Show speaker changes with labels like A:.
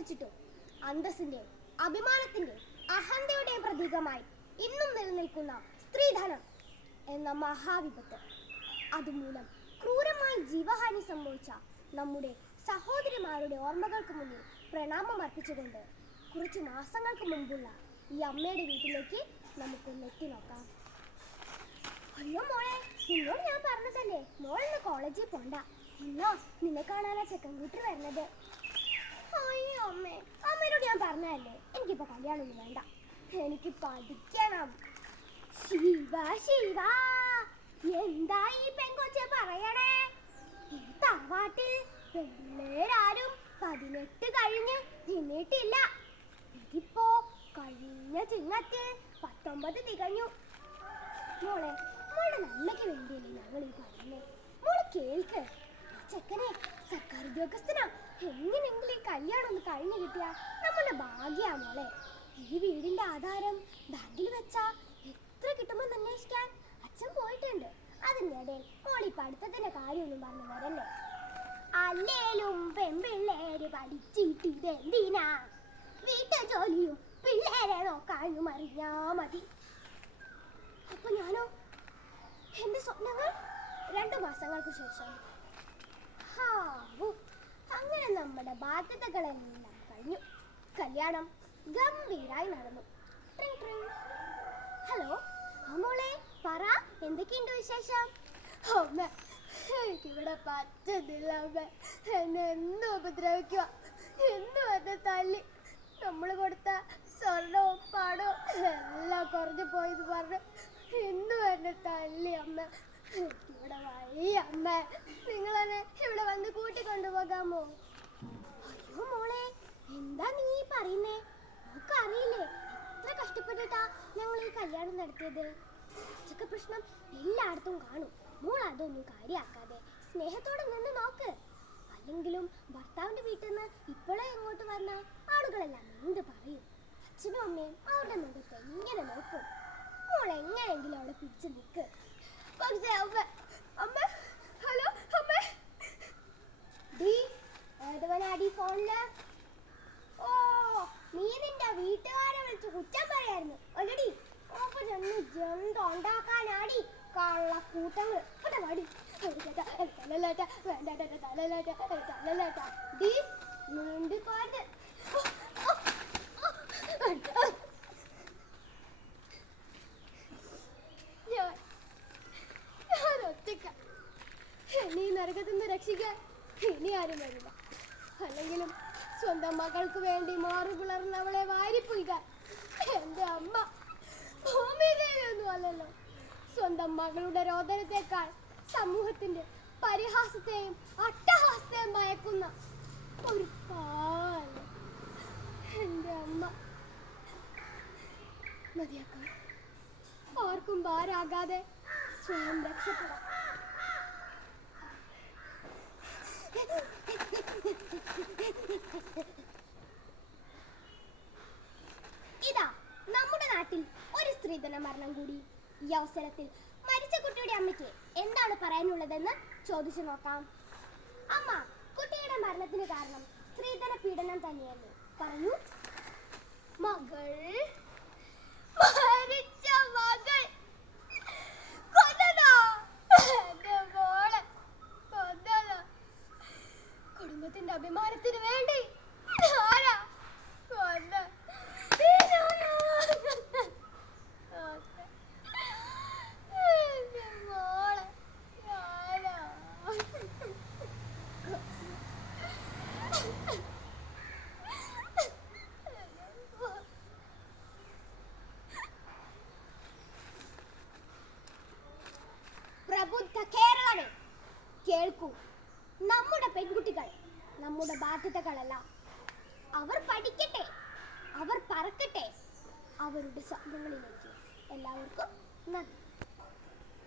A: അന്തസ്സിന്റെയും അഭിമാനത്തിന്റെയും അഹന്തയുടെയും പ്രതീകമായി ഇന്നും നിലനിൽക്കുന്ന സ്ത്രീധനം എന്ന മഹാവിപത്ത്. അതുമൂലം ക്രൂരമായി ജീവഹാനി സംഭവിച്ച നമ്മുടെ സഹോദരിമാരുടെ ഓർമ്മകൾക്ക് മുന്നിൽ പ്രണാമം അർപ്പിച്ചുകൊണ്ട് കുറച്ച് മാസങ്ങൾക്ക് മുമ്പുള്ള ഈ അമ്മയുടെ വീട്ടിലേക്ക് നമുക്ക് എത്തി നോക്കാം. അയ്യോ മോളെ നിന്നോട് ഞാൻ പറഞ്ഞതല്ലേ? മോളിന്ന് കോളേജിൽ പോണ്ട. ഇന്നോ നിന്നെ കാണാനാ ചെക്കൻ വരുന്നത്. അയ്യോ അമ്മേ. അമ്മയോട് ഞാൻ പറഞ്ഞതല്ലേ? എനിക്കിപ്പോ കല്യാണമൊന്നും വേണ്ട. എനിക്ക് പഠിക്കണം. ശിവ ശിവ. എന്താ ഈ പെങ്കൊച്ചെ പറയണേ? ഈ തറവാട്ടിൽ പിള്ളേരാരും പതിനെട്ട് കഴിഞ്ഞ് നിന്നിട്ടില്ല. ഇതിപ്പോ കഴിഞ്ഞ ചിങ്ങത്തിൽ പത്തൊമ്പത് തികഞ്ഞു. മോളെ മോളുടെ നന്മയ്ക്ക് വേണ്ടിയല്ലേ ഞങ്ങൾ ഈ പറഞ്ഞേ? മോൾ കേൾക്ക്. ചെക്കനെ സർക്കാർ ഉദ്യോഗസ്ഥനാ. എങ്ങനെയെങ്കിലും ഈ കല്യാണം ഒന്ന് കഴിഞ്ഞു കിട്ടിയാ നമ്മുടെ ഭാഗ്യാ മോളെ. ഈ വീടിന്റെ ആധാരം ബാങ്കിൽ വെച്ചാ എത്ര കിട്ടുമെന്ന് അന്വേഷിക്കാൻ അച്ഛൻ പോയിട്ടുണ്ട്. അതിനിടെ ഈ പഠിത്തത്തിന്റെ കാര്യമൊന്നും പറഞ്ഞു വരല്ലേ അല്ലേലും പെൺപിള്ളേര് പഠിച്ചിട്ട് എന്തിനാ വീട്ടു ജോലിയും പിള്ളേരെ നോക്കാനും അറിഞ്ഞാ മതി. അപ്പൊ ഞാനോ? എന്റെ സ്വപ്നങ്ങൾ? രണ്ടു മാസങ്ങൾക്ക് ശേഷം. അങ്ങനെ നമ്മുടെ ബാധ്യതകളെല്ലാം കഴിഞ്ഞു. കല്യാണം ഗംഭീരായി നടന്നു. ഹലോ അമോളെ മോളെ പറ എന്തൊക്കെയുണ്ട് വിശേഷം? അമ്മ എനിക്കിവിടെ പറ്റുന്നില്ല അമ്മ. എന്നെ എന്നും ഉപദ്രവിക്കുക എന്നും എന്നെ തല്ലി? നമ്മൾ കൊടുത്ത സ്വർണവും പണവും എല്ലാം കുറഞ്ഞു പോയെന്ന് പറഞ്ഞ് ഇന്നും എന്നെ തല്ലി അമ്മ? ഇവിടെ വഴി അമ്മ. നിങ്ങളെന്നെ ഇവിടെ വന്ന് കൂട്ടിക്കൊണ്ടുപോകാമോ? അയ്യോ മോളെ എന്താ നീ പറയുന്നേ? നമുക്ക് അറിയില്ലേ എത്ര കഷ്ടപ്പെട്ടിട്ടാ ഞങ്ങൾ ഈ കല്യാണം നടത്തിയത്? ഉച്ചയ്ക്ക് പ്രശ്നം എല്ലായിടത്തും കാണും. മോൾ അതൊന്നും കാര്യമാക്കാതെ സ്നേഹത്തോടെ നിന്ന് നോക്ക്. അല്ലെങ്കിലും ഭർത്താവിന്റെ വീട്ടിൽ നിന്ന് ഇപ്പോഴേ ഇങ്ങോട്ട് വന്ന ആളുകളെല്ലാം എന്ത് പറയും? അച്ഛനും അമ്മയും അവരുടെ മുഖത്ത് എങ്ങനെ നോക്കും. മോൾ എങ്ങനെയെങ്കിലും അവിടെ പിടിച്ചു നിൽക്ക് ഹലോ അമ്മ ഡീ ഏതുവനാടി ഫോണിൽ? ഓ നീ നിന്റെ വീട്ടുകാരെ വിളിച്ച് കുറ്റം പറയായിരുന്നു. ഒല്ലടി അപ്പൊ ചെന്ന് ജന്തു ഉണ്ടാക്കാനാടി. കള്ള കൂട്ടങ്ങൾ വാടി. തലലേറ്റ വേണ്ട തലലേറ്റ തലലേറ്റ ഡീ നീണ്ടുകാരൻ ഞാൻ ഞാൻ ഒറ്റയ്ക്ക എന്നെ ഈ നരകത്തിൽ നിന്ന് രക്ഷിക്കാൻ ഇനി ആരും വരില്ല. അല്ലെങ്കിലും സ്വന്തം മകൾക്ക് വേണ്ടി മാറി പിളർന്നവളെ വാരിപ്പുൽകാൻ എന്റെ അമ്മ ഭൂമിദേവിയൊന്നും അല്ലല്ലോ. സ്വന്തം മകളുടെ രോദനത്തെക്കാൾ സമൂഹത്തിന്റെ പരിഹാസത്തെയും അട്ടഹാസത്തെയും ഭയക്കുന്ന ഒരു പാവല്ല എന്റെ അമ്മ. മതിയാക്കാം. ആർക്കും ഭാരാകാതെ സ്വയം രക്ഷപ്പെടാം. ഇതാ നമ്മുടെ നാട്ടിൽ ഒരു സ്ത്രീധന മരണം കൂടി. ഈ അവസരത്തിൽ മരിച്ച കുട്ടിയുടെ അമ്മയ്ക്ക് എന്താണ് പറയാനുള്ളതെന്ന് ചോദിച്ചു നോക്കാം. അമ്മ കുട്ടിയുടെ മരണത്തിന് കാരണം സ്ത്രീധന പീഡനം തന്നെയല്ലേ. പറയൂ മകൾ മരിച്ച മകൾ കൊന്നതാ എന്റെ മോളെ കൊന്നതാ കുടുംബത്തിന്റെ അഭിമാനത്തിന് വേണ്ടി ആരാ കൊന്ന ഇതാരാ? എന്റെ മോളെ ആരാ? പ്രബുദ്ധ കേരളമേ കേൾക്കൂ നമ്മുടെ പെൺകുട്ടികൾ നമ്മുടെ ബാധ്യതകളല്ല. അവർ പഠിക്കട്ടെ അവർ പറക്കട്ടെ അവരുടെ സ്വപ്നങ്ങളിലേക്ക് എല്ലാവർക്കും നന്ദി.